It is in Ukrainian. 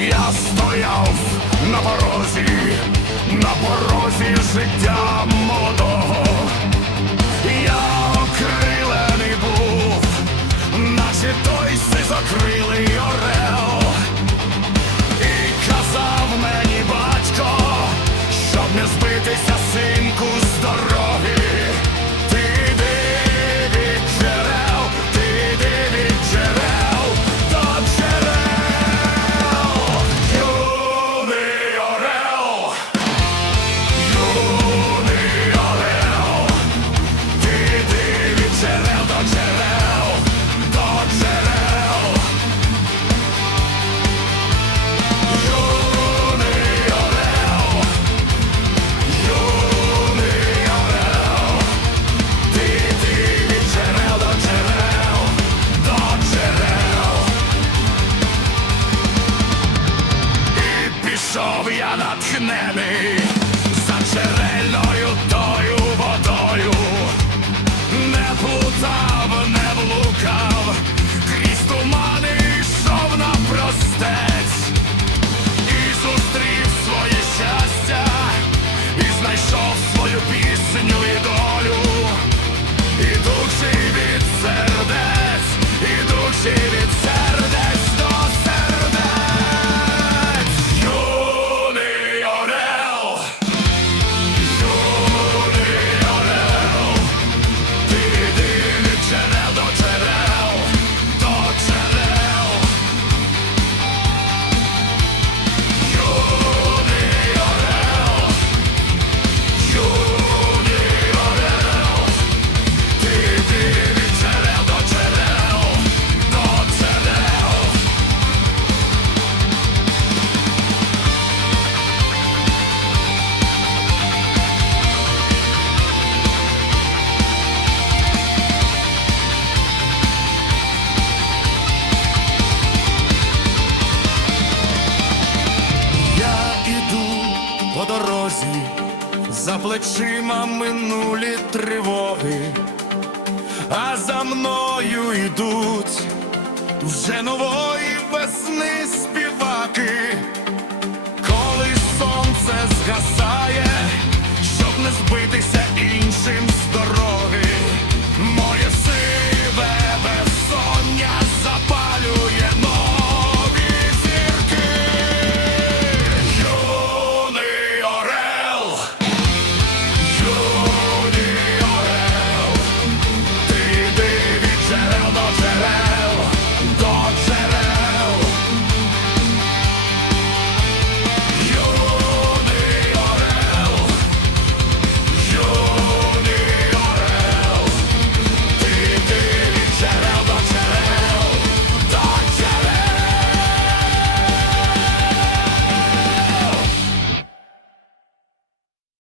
я стояв на порозі, на порозі життя молодого. я натхнений за джерельною тою водою, не путав не блукав. по дорозі, за плечима минулі тривоги, а за мною йдуть вже нової весни співаки, коли сонце згасає, щоб не збитися.